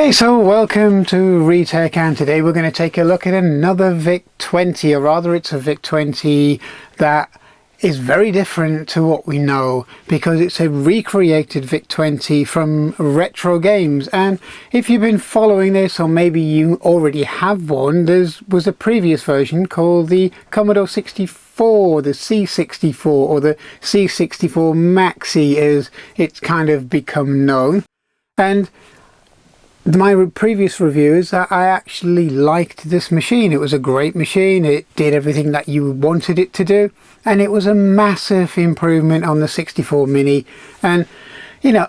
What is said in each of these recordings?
Okay, so welcome to Retech, and today we're going to take a look at another VIC-20, or rather it's a VIC-20 that is very different to what we know because it's a recreated VIC-20 from retro games. And if you've been following this, or maybe you already have one, there was a previous version called the Commodore 64, the C64, or the C64 Maxi as it's kind of become known. And my previous review is that I actually liked this machine. It was a great machine. It did everything that you wanted it to do, and it was a massive improvement on the 64 Mini. And you know,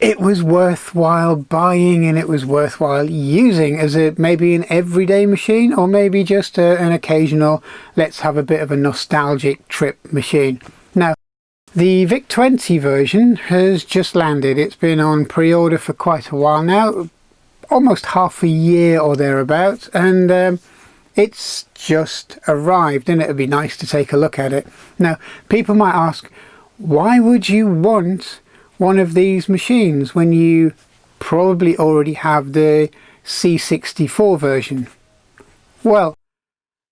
it was worthwhile buying, and it was worthwhile using as maybe an everyday machine, or maybe just an occasional let's have a bit of a nostalgic trip machine. Now, the VIC-20 version has just landed. It's been on pre-order for quite a while now, almost half a year or thereabouts, and it's just arrived, and it would be nice to take a look at it. Now, people might ask, why would you want one of these machines when you probably already have the C64 version? Well,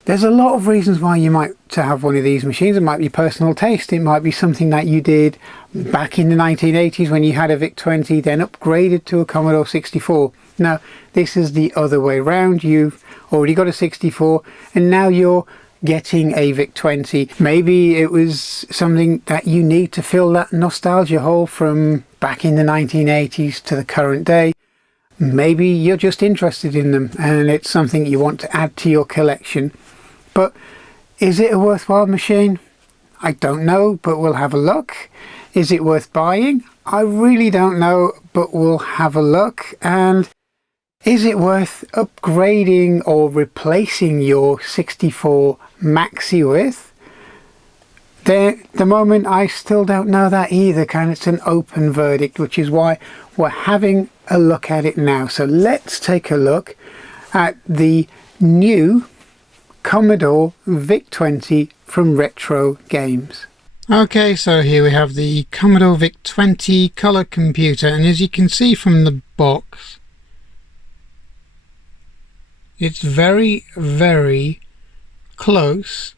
there's a lot of reasons why you might to have one of these machines. It might be personal taste. It might be something that you did back in the 1980s when you had a VIC-20, then upgraded to a Commodore 64. Now, this is the other way round. You've already got a 64 and now you're getting a VIC-20. Maybe it was something that you need to fill that nostalgia hole from back in the 1980s to the current day. Maybe you're just interested in them and it's something you want to add to your collection. But is it a worthwhile machine? I don't know, but we'll have a look. Is it worth buying? I really don't know, but we'll have a look. And is it worth upgrading or replacing your 64 Maxi with? At the moment, I still don't know that either. It's an open verdict, which is why we're having a look at it now. So let's take a look at the new Commodore VIC-20 from Retro Games. Okay, so here we have the Commodore VIC-20 color computer, and as you can see from the box, it's very, very close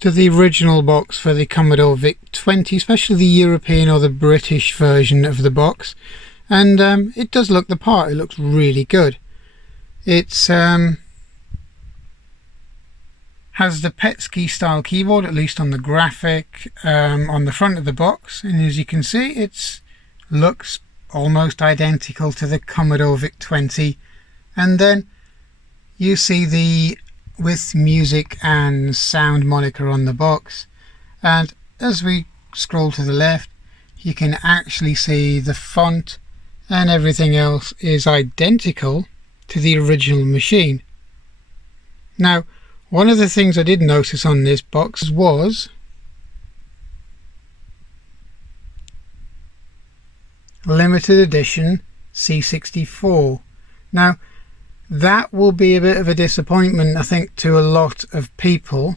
to the original box for the Commodore VIC-20, especially the European or the British version of the box. And it does look the part. It looks really good. It's has the Petsky style keyboard, at least on the graphic, on the front of the box, and as you can see, it looks almost identical to the Commodore VIC-20. And then you see the with music and sound moniker on the box, and as we scroll to the left, you can actually see the font and everything else is identical to the original machine. Now, one of the things I did notice on this box was limited edition C64. Now, that will be a bit of a disappointment, I think, to a lot of people,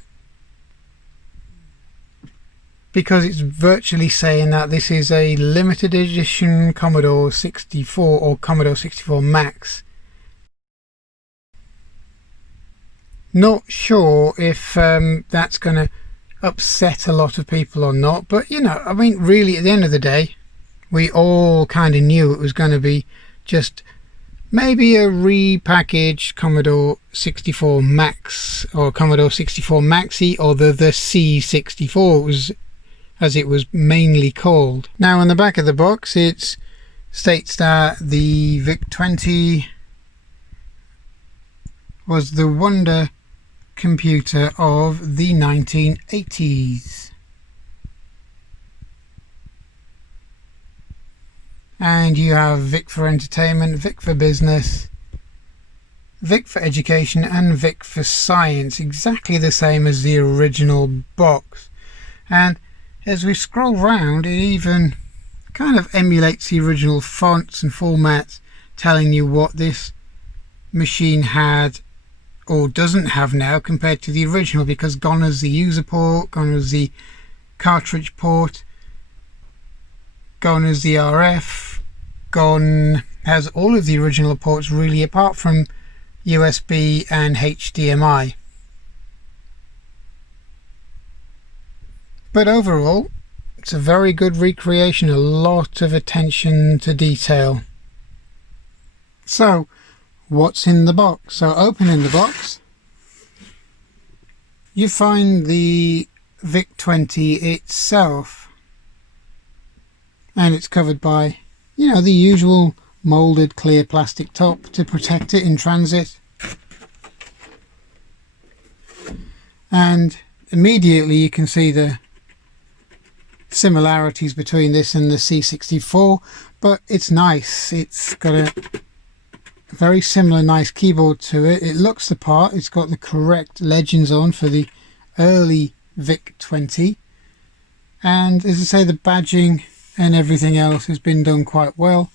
because it's virtually saying that this is a limited edition Commodore 64 or Commodore 64 Max. Not sure if that's going to upset a lot of people or not, but you know, I mean, really at the end of the day, we all kind of knew it was going to be just maybe a repackaged Commodore 64 Max or Commodore 64 Maxi, or the C64 was, as it was mainly called. Now, on the back of the box, it states that the VIC-20 was the wonder computer of the 1980s. And you have VIC for entertainment, VIC for business, VIC for education, and VIC for science, exactly the same as the original box. And as we scroll round, it even kind of emulates the original fonts and formats, telling you what this machine had or doesn't have now compared to the original, because gone is the user port, gone is the cartridge port, gone is the RF, gone has all of the original ports really, apart from USB and HDMI. But overall, it's a very good recreation, a lot of attention to detail. So, what's in the box? So, opening the box, you find the VIC-20 itself, and it's covered by, you know, the usual moulded clear plastic top to protect it in transit. And immediately you can see the similarities between this and the C64, but it's nice. It's got a very similar nice keyboard to it. It looks the part. It's got the correct legends on for the early VIC-20, and as I say, the badging and everything else has been done quite well,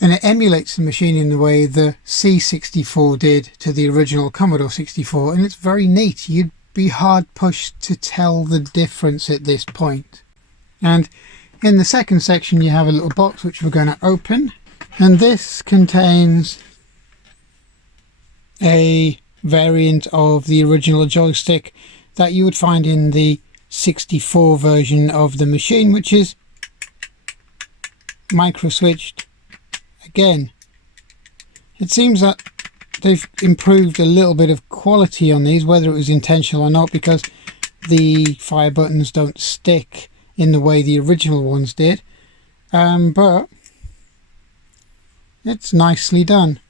and it emulates the machine in the way the C64 did to the original Commodore 64, and it's very neat. You'd be hard pushed to tell the difference at this point. And in the second section you have a little box which we're going to open, and this contains a variant of the original joystick that you would find in the 64 version of the machine, which is micro switched. Again, it seems that they've improved a little bit of quality on these, whether it was intentional or not, because the fire buttons don't stick in the way the original ones did, but it's nicely done.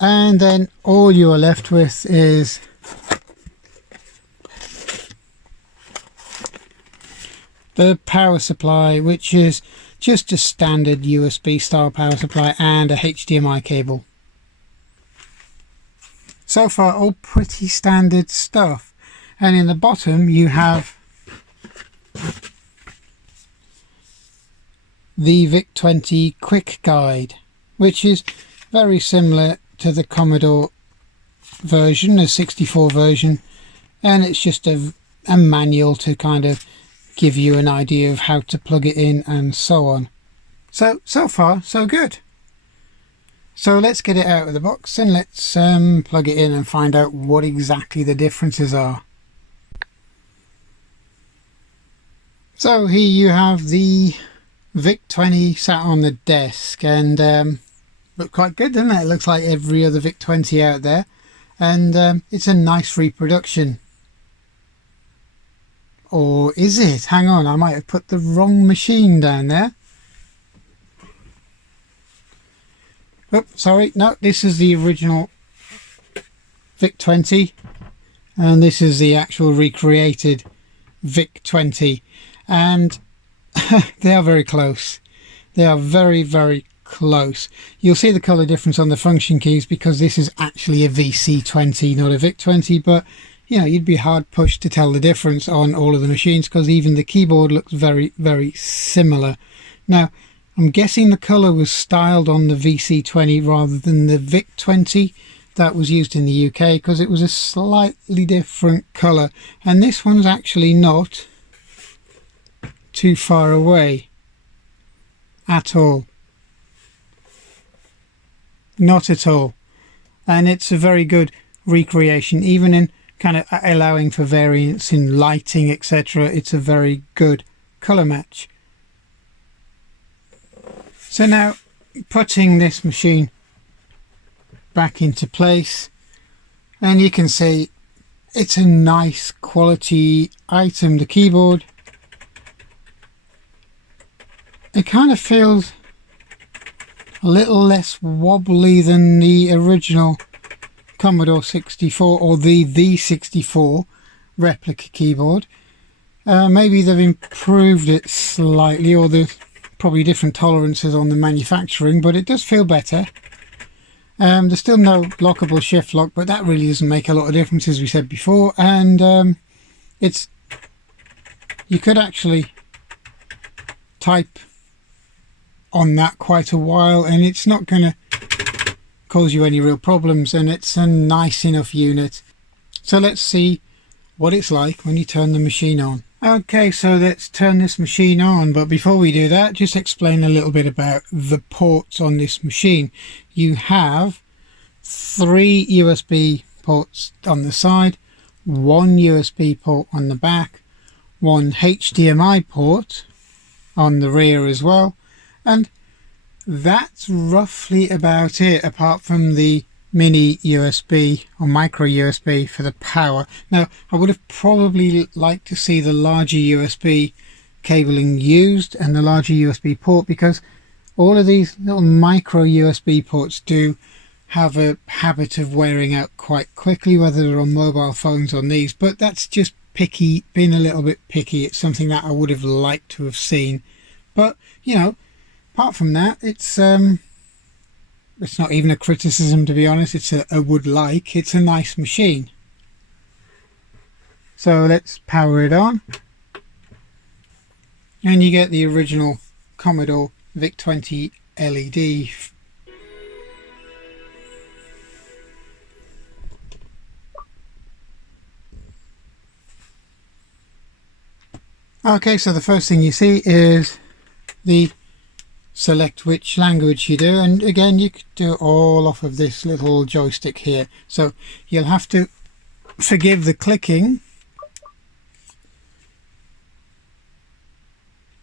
And then all you are left with is the power supply, which is just a standard USB style power supply and a HDMI cable. So far all pretty standard stuff. And in the bottom you have the VIC-20 quick guide, which is very similar to the Commodore version, the 64 version, and it's just a manual to kind of give you an idea of how to plug it in and so on. So far so good. So let's get it out of the box and let's plug it in and find out what exactly the differences are. So here you have the VIC-20 sat on the desk, and look quite good, doesn't it? It looks like every other VIC-20 out there, and it's a nice reproduction. Or is it? Hang on, I might have put the wrong machine down there. Oh, sorry, no, this is the original VIC-20, and this is the actual recreated VIC-20, and they are very close. They are very, very close. You'll see the color difference on the function keys because this is actually a VC20, not a VIC-20, but you know, you'd be hard pushed to tell the difference on all of the machines because even the keyboard looks very, very similar. Now, I'm guessing the color was styled on the VC20 rather than the VIC-20 that was used in the UK, because it was a slightly different color, and this one's actually not too far away at all. Not at all. And it's a very good recreation, even in kind of allowing for variance in lighting, etc. It's a very good color match. So now, putting this machine back into place, and you can see it's a nice quality item. The keyboard, it kind of feels a little less wobbly than the original Commodore 64 or the V64 replica keyboard. Maybe they've improved it slightly, or there's probably different tolerances on the manufacturing, but it does feel better. There's still no lockable shift lock, but that really doesn't make a lot of difference, as we said before, and you could actually type on that quite a while and it's not going to cause you any real problems, and it's a nice enough unit. So let's see what it's like when you turn the machine on. Okay, so let's turn this machine on, but before we do that, just explain a little bit about the ports on this machine. You have 3 USB ports on the side, 1 USB port on the back, 1 HDMI port on the rear as well, and that's roughly about it, apart from the mini USB or micro USB for the power. Now, I would have probably liked to see the larger USB cabling used and the larger USB port, because all of these little micro USB ports do have a habit of wearing out quite quickly, whether they're on mobile phones or on these. But that's just picky, being a little bit picky. It's something that I would have liked to have seen. But, you know, apart from that, it's not even a criticism, to be honest. It's a would like. It's a nice machine. So let's power it on. And you get the original Commodore VIC-20 LED. Okay, so the first thing you see is the select which language you do, and again you could do it all off of this little joystick here, so you'll have to forgive the clicking.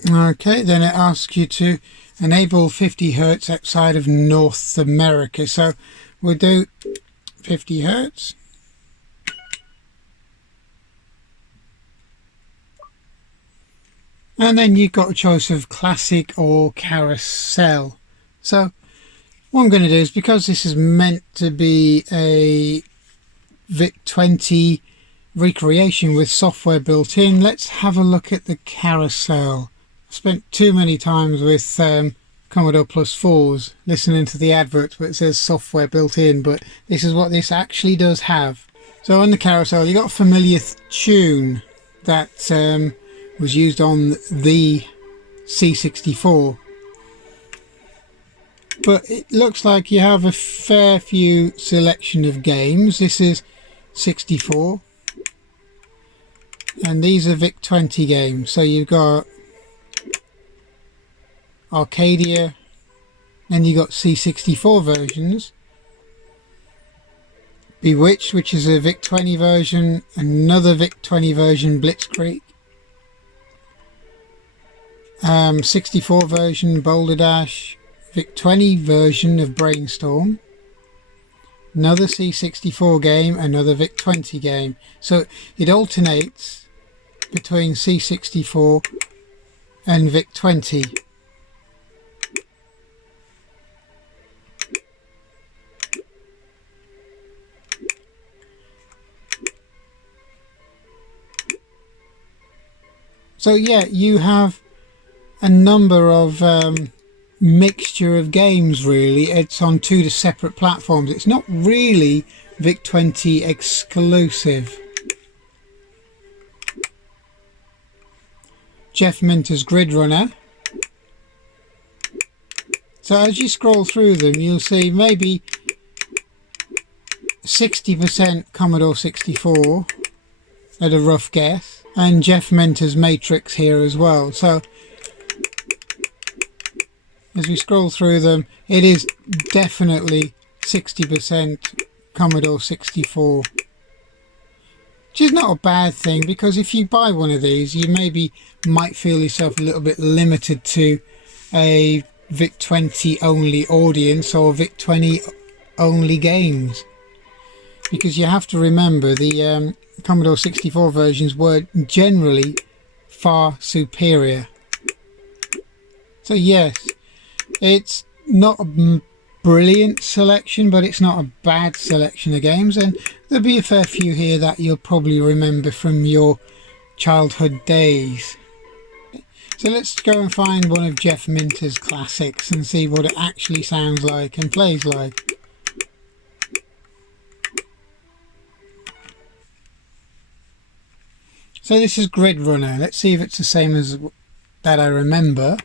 Okay, then it asks you to enable 50 Hertz outside of North America, so we'll do 50 Hertz. And then you've got a choice of classic or carousel. So what I'm going to do is, because this is meant to be a VIC-20 recreation with software built in, let's have a look at the carousel. I've spent too many times with Commodore Plus 4s listening to the adverts where it says software built in, but this is what this actually does have. So on the carousel you've got a familiar tune that was used on the C64, but it looks like you have a fair few selection of games. This is 64 and these are VIC-20 games, so you've got Arcadia, then you got C64 versions, Bewitched, which is a VIC-20 version, another VIC-20 version, Blitzkrieg, 64 version Boulder Dash, VIC-20 version of Brainstorm, another C64 game, another VIC-20 game. So it alternates between C64 and VIC-20. So yeah, you have a number of mixture of games really. It's on 2 separate platforms. It's not really VIC-20 exclusive. Jeff Minter's Grid Runner. So as you scroll through them, you'll see maybe 60% Commodore 64 at a rough guess, and Jeff Minter's Matrix here as well. So as we scroll through them, it is definitely 60% Commodore 64, which is not a bad thing, because if you buy one of these you maybe might feel yourself a little bit limited to a VIC-20 only audience or VIC-20 only games, because you have to remember the Commodore 64 versions were generally far superior. So yes, it's not a brilliant selection, but it's not a bad selection of games, and there'll be a fair few here that you'll probably remember from your childhood days. So let's go and find one of Jeff Minter's classics and see what it actually sounds like and plays like. So this is Grid Runner. Let's see if it's the same as that I remember.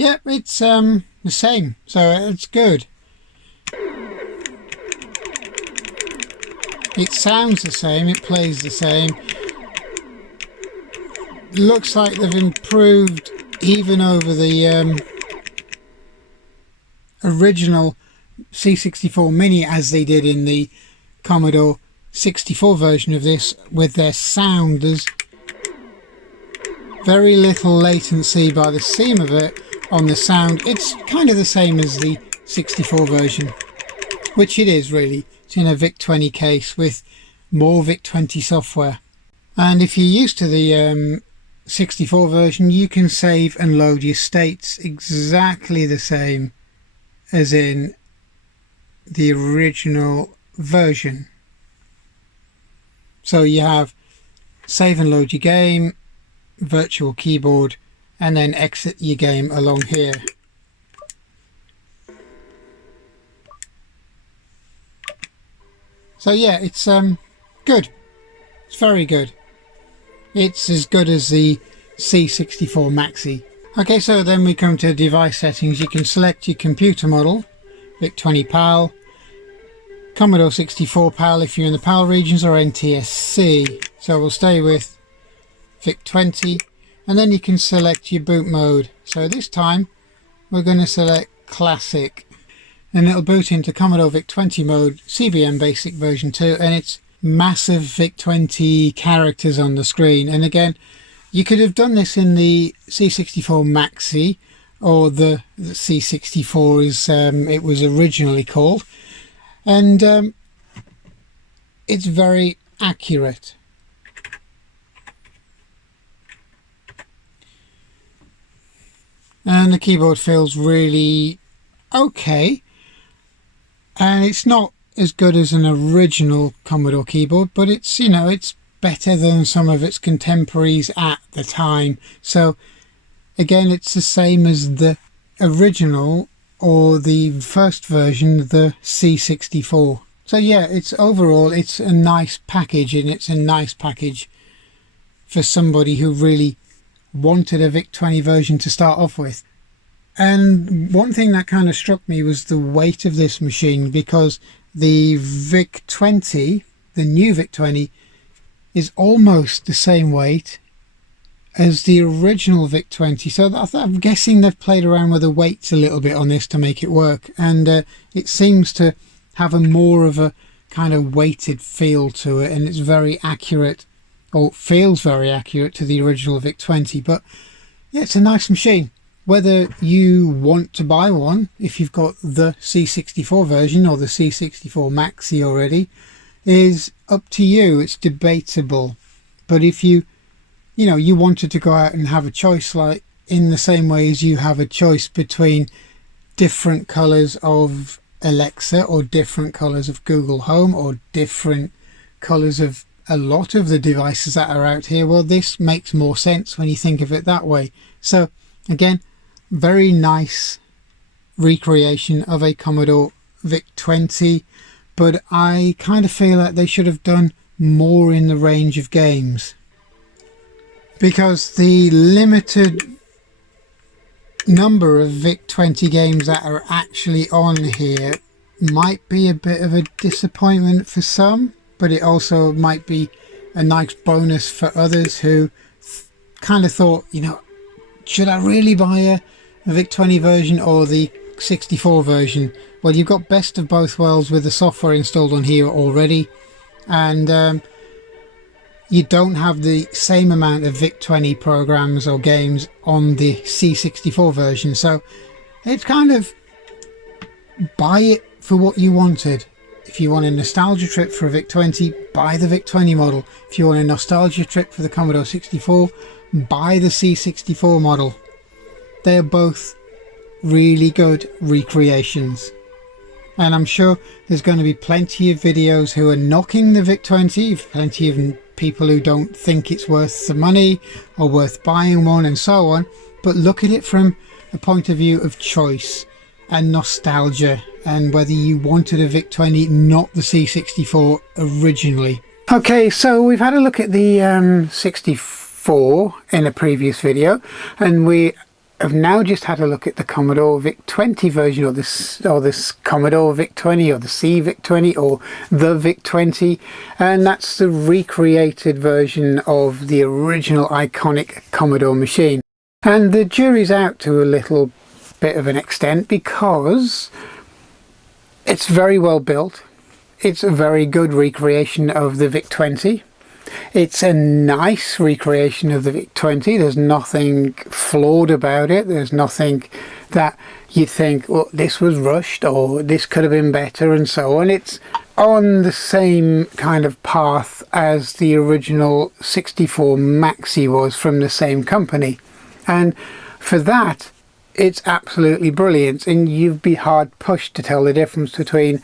yeah, it's the same, so it's good. It sounds the same, it plays the same. Looks like they've improved even over the original C64 Mini, as they did in the Commodore 64 version of this with their sound. There's very little latency by the seam of it on the sound. It's kind of the same as the 64 version, which it is really. It's in a VIC-20 case with more VIC-20 software. And if you're used to the 64 version, you can save and load your states exactly the same as in the original version. So you have save and load your game, virtual keyboard, and then exit your game along here. So yeah, it's good. It's very good. It's as good as the C64 Maxi. Okay, so then we come to device settings. You can select your computer model, VIC-20 PAL, Commodore 64 PAL if you're in the PAL regions, or NTSC. So we'll stay with VIC-20, and then you can select your boot mode. So this time we're going to select Classic, and it'll boot into Commodore VIC-20 mode, CBM Basic version 2, and it's massive VIC-20 characters on the screen. And again, you could have done this in the C64 Maxi, or the C64 as it was originally called, and it's very accurate. And the keyboard feels really okay, and it's not as good as an original Commodore keyboard, but it's, you know, it's better than some of its contemporaries at the time. So again, it's the same as the original or the first version, the C64. So yeah, it's overall it's a nice package, and it's a nice package for somebody who really wanted a VIC-20 version to start off with. And one thing that kind of struck me was the weight of this machine, because the VIC-20, the new VIC-20, is almost the same weight as the original VIC-20. So I'm guessing they've played around with the weights a little bit on this to make it work, and it seems to have a more of a kind of weighted feel to it, and it's very accurate, or feels very accurate to the original VIC-20. But yeah, it's a nice machine. Whether you want to buy one, if you've got the C64 version or the C64 Maxi already, is up to you. It's debatable. But if you wanted to go out and have a choice, like in the same way as you have a choice between different colors of Alexa or different colors of Google Home or different colors of a lot of the devices that are out here, well, this makes more sense when you think of it that way. So again, very nice recreation of a Commodore VIC-20, but I kind of feel like they should have done more in the range of games, because the limited number of VIC-20 games that are actually on here might be a bit of a disappointment for some, but it also might be a nice bonus for others who kind of thought, you know, should I really buy a VIC-20 version or the 64 version? Well, you've got best of both worlds with the software installed on here already, and you don't have the same amount of VIC-20 programs or games on the C64 version. So it's kind of buy it for what you wanted. If you want a nostalgia trip for a VIC-20, buy the VIC-20 model. If you want a nostalgia trip for the Commodore 64, buy the C64 model. They're both really good recreations, and I'm sure there's going to be plenty of videos who are knocking the VIC-20, plenty of people who don't think it's worth the money or worth buying one and so on, but look at it from a point of view of choice and nostalgia, and whether you wanted a VIC-20, not the C64 originally. Okay, so we've had a look at the 64 in a previous video, and we I've now just had a look at the Commodore VIC-20 version, or this Commodore VIC-20, or the C VIC-20, or the VIC-20, and that's the recreated version of the original iconic Commodore machine. And the jury's out to a little bit of an extent, because it's very well built. It's a very good recreation of the VIC-20. It's a nice recreation of the VIC-20. There's nothing flawed about it. There's nothing that you think, well, this was rushed or this could have been better, and so on. It's on the same kind of path as the original 64 Maxi was from the same company. And for that, it's absolutely brilliant. And you'd be hard pushed to tell the difference between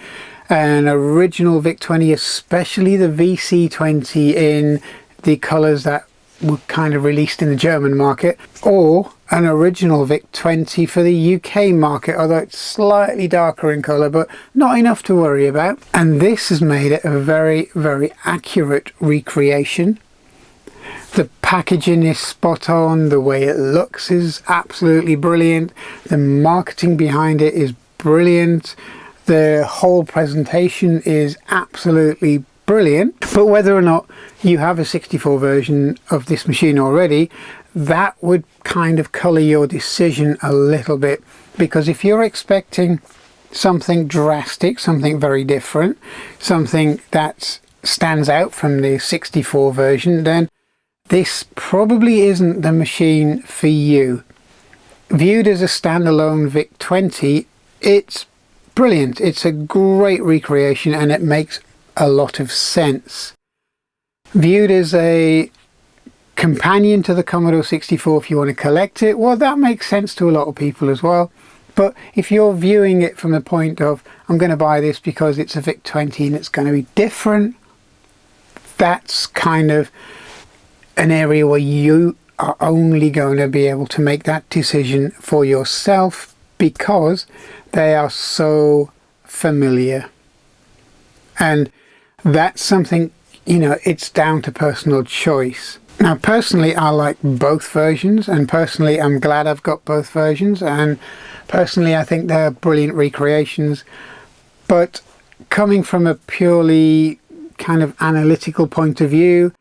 an original VIC-20, especially the VC-20 in the colours that were kind of released in the German market, or an original VIC-20 for the UK market, although it's slightly darker in colour, but not enough to worry about. And this has made it a very, very accurate recreation. The packaging is spot on, the way it looks is absolutely brilliant, the marketing behind it is brilliant, the whole presentation is absolutely brilliant. But whether or not you have a 64 version of this machine already, that would kind of colour your decision a little bit, because if you're expecting something drastic, something very different, something that stands out from the 64 version, then this probably isn't the machine for you. Viewed as a standalone VIC-20, it's brilliant. It's a great recreation and it makes a lot of sense. Viewed as a companion to the Commodore 64, if you want to collect it, well, that makes sense to a lot of people as well. But if you're viewing it from the point of, I'm going to buy this because it's a VIC-20 and it's going to be different, that's kind of an area where you are only going to be able to make that decision for yourself, because they are so familiar. And that's something, you know, it's down to personal choice. Now, personally, I like both versions, and personally, I'm glad I've got both versions, and personally, I think they're brilliant recreations. But coming from a purely kind of analytical point of view,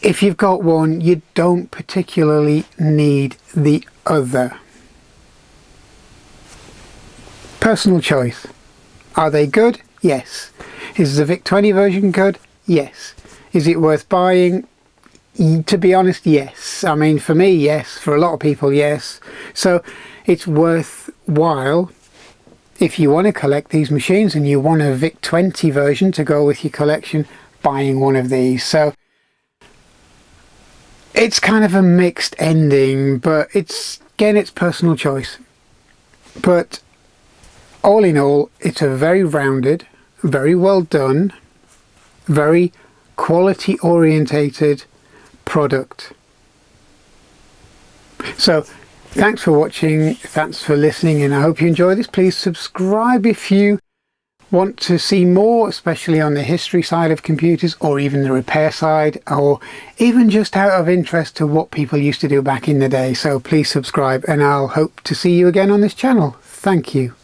if you've got one, you don't particularly need the other. Personal choice. Are they good? Yes. Is the VIC-20 version good? Yes. Is it worth buying? To be honest, yes. I mean, for me, yes. For a lot of people, yes. So it's worthwhile, if you want to collect these machines and you want a VIC-20 version to go with your collection, buying one of these. So it's kind of a mixed ending, but it's, again, it's personal choice. But all in all, it's a very rounded, very well done, very quality orientated product. So thanks for watching, thanks for listening, and I hope you enjoy this. Please subscribe if you want to see more, especially on the history side of computers, or even the repair side, or even just out of interest to what people used to do back in the day. So please subscribe, and I'll hope to see you again on this channel. Thank you.